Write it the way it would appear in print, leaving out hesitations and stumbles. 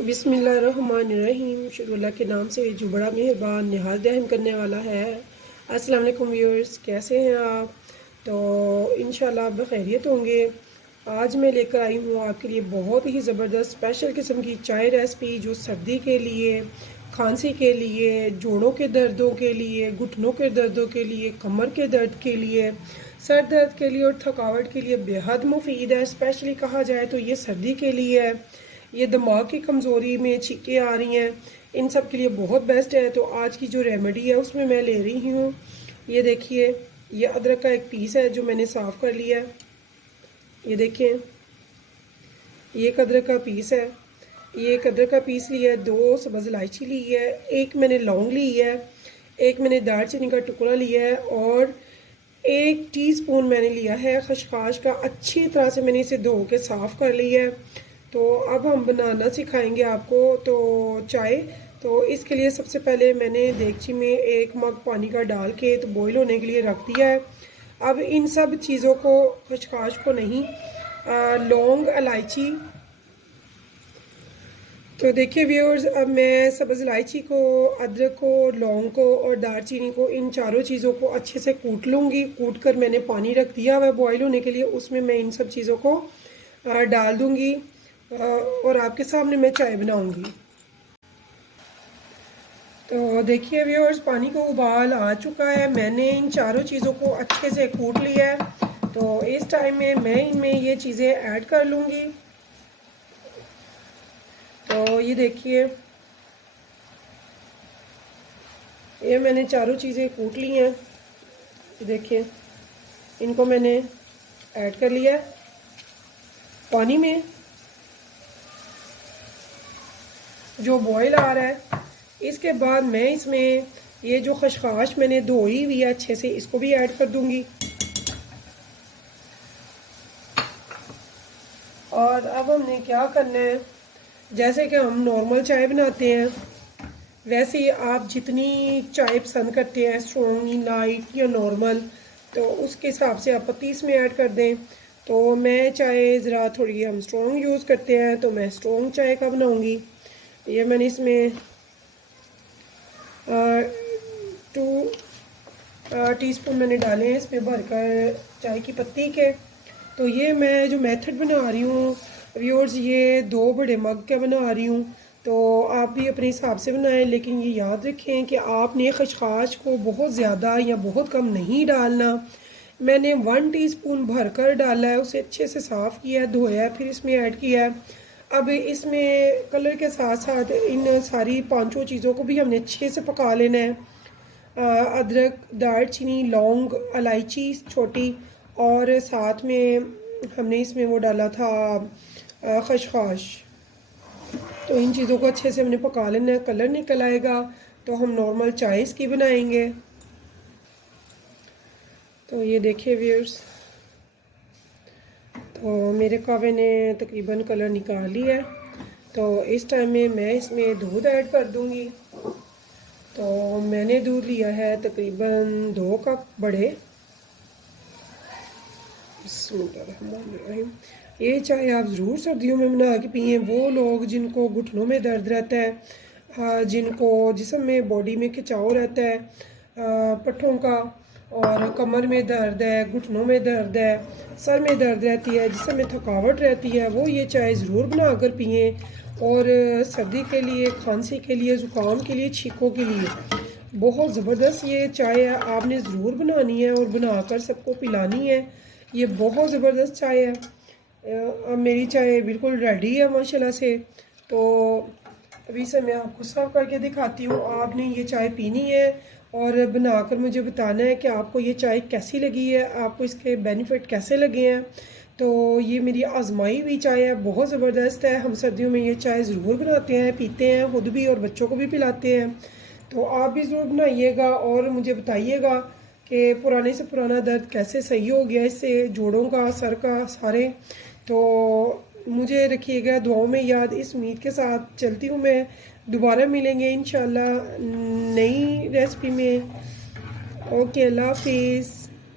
बिस्मिल्लाहिर्रहमानिर्रहीम। शुरू अल्लाह के नाम से जो बड़ा मेहरबान निहायत रहम करने वाला है। अस्सलाम वालेकुम व्यूअर्स, कैसे हैं आप? तो इंशाल्लाह आप बखैरियत होंगे। आज मैं लेकर आई हूँ आपके लिए बहुत ही ज़बरदस्त स्पेशल किस्म की चाय रेसिपी, जो सर्दी के लिए, खांसी के लिए, जोड़ों के दर्दों के लिए, घुटनों के दर्दों के लिए, कमर के दर्द के लिए, सर दर्द के लिए और थकावट के लिए बेहद मुफीद है। स्पेशली कहा जाए तो ये सर्दी के लिए है। ये दिमाग की कमज़ोरी में छींकें आ रही हैं, इन सब के लिए बहुत बेस्ट है। तो आज की जो रेमेडी है उसमें मैं ले रही हूँ, ये देखिए, ये अदरक का एक पीस है जो मैंने साफ़ कर लिया है। ये देखें, ये एक अदरक का पीस है। ये एक अदरक का पीस लिया है, 2 सब्ज़ इलायची ली है, एक मैंने लौंग ली है, एक मैंने दालचीनी का टुकड़ा लिया है और 1 टीस्पून मैंने लिया है खसखस का। अच्छी तरह से मैंने इसे धो के साफ़ कर लिया है। तो अब हम बनाना सिखाएंगे आपको तो चाय। तो इसके लिए सबसे पहले मैंने देगची में 1 मग पानी का डाल के तो बॉईल होने के लिए रख दिया है। अब इन सब चीज़ों को, खसखस को नहीं, लौंग, इलायची, तो देखिए व्यूअर्स, अब मैं सब्ज़ इलायची को, अदरक को, लौंग को और दालचीनी को, इन चारों चीज़ों को अच्छे से कूट लूँगी। कूट कर मैंने पानी रख दिया हुआ है बॉईल होने के लिए, उसमें मैं इन सब चीज़ों को डाल दूँगी और आपके सामने मैं चाय बनाऊँगी। तो देखिए व्यूअर्स, पानी को उबाल आ चुका है, मैंने इन चारों चीज़ों को अच्छे से कूट लिया है। तो इस टाइम में मैं इनमें ये चीज़ें ऐड कर लूँगी। तो ये देखिए, ये मैंने चारों चीज़ें कूट ली हैं। ये देखिए, इनको मैंने ऐड कर लिया है पानी में जो बॉईल आ रहा है। इसके बाद मैं इसमें ये जो खसखस मैंने धोई हुई है अच्छे से, इसको भी ऐड कर दूंगी। और अब हमने क्या करना है, जैसे कि हम नॉर्मल चाय बनाते हैं वैसे ही आप जितनी चाय पसंद करते हैं, स्ट्रॉन्ग, लाइट या नॉर्मल, तो उसके हिसाब से आप पत्ती इसमें ऐड कर दें। तो मैं चाय ज़रा थोड़ी, हम स्ट्रॉन्ग यूज़ करते हैं तो मैं स्ट्रॉन्ग चाय का बनाऊंगी। ये मैंने इसमें 2 टीस्पून मैंने डाले हैं इसमें भरकर चाय की पत्ती के। तो ये मैं जो मेथड बना रही हूँ व्यूअर्स, ये 2 बड़े मग का बना रही हूँ। तो आप भी अपने हिसाब से बनाएं, लेकिन ये याद रखें कि आपने खसखस को बहुत ज़्यादा या बहुत कम नहीं डालना। मैंने 1 टीस्पून भरकर डाला है, उसे अच्छे से साफ़ किया है, धोया है, फिर इसमें ऐड किया है। अब इसमें कलर के साथ साथ इन सारी 5 चीज़ों को भी हमने अच्छे से पका लेना है। अदरक, दालचीनी, लौंग, इलायची छोटी, और साथ में हमने इसमें वो डाला था खसखस। तो इन चीज़ों को अच्छे से हमने पका लेना है। कलर निकल आएगा तो हम नॉर्मल चाय इसकी बनाएंगे। तो ये देखिए व्यूअर्स, तो मेरे कहवे ने तकरीबन कलर निकाल लिया है। तो इस टाइम में मैं इसमें दूध ऐड कर दूंगी। तो मैंने दूध लिया है तकरीबन 2 कप बड़े। ये चाय आप ज़रूर सर्दियों में बना के पिए। वो लोग जिनको घुटनों में दर्द रहता है, जिनको जिस्म में, बॉडी में खिंचाव रहता है, पट्ठों का, और कमर में दर्द है, घुटनों में दर्द है, सर में दर्द रहती है, जिस्म में थकावट रहती है, वो ये चाय ज़रूर बना कर पिए। और सर्दी के लिए, खांसी के लिए, ज़ुकाम के लिए, छींकों के लिए बहुत ज़बरदस्त ये चाय है। आपने ज़रूर बनानी है और बनाकर सबको पिलानी है। ये बहुत ज़बरदस्त चाय है। अब मेरी चाय बिल्कुल रेडी है माशाल्लाह से। तो अभी से मैं आपको सर्व करके दिखाती हूँ। आपने ये चाय पीनी है और बनाकर मुझे बताना है कि आपको ये चाय कैसी लगी है, आपको इसके बेनिफिट कैसे लगे हैं। तो ये मेरी आजमाई हुई चाय है, बहुत ज़बरदस्त है। हम सर्दियों में ये चाय ज़रूर बनाते हैं, पीते हैं खुद भी और बच्चों को भी पिलाते हैं। तो आप भी ज़रूर बनाइएगा और मुझे बताइएगा कि पुराने से पुराना दर्द कैसे सही हो गया इससे, जोड़ों का, सर का, सारे। तो मुझे रखिएगा दुआओं में याद। इस उम्मीद के साथ चलती हूँ मैं, दोबारा मिलेंगे इंशाल्लाह नई रेसिपी में। ओके, अल्लाह हाफिज़।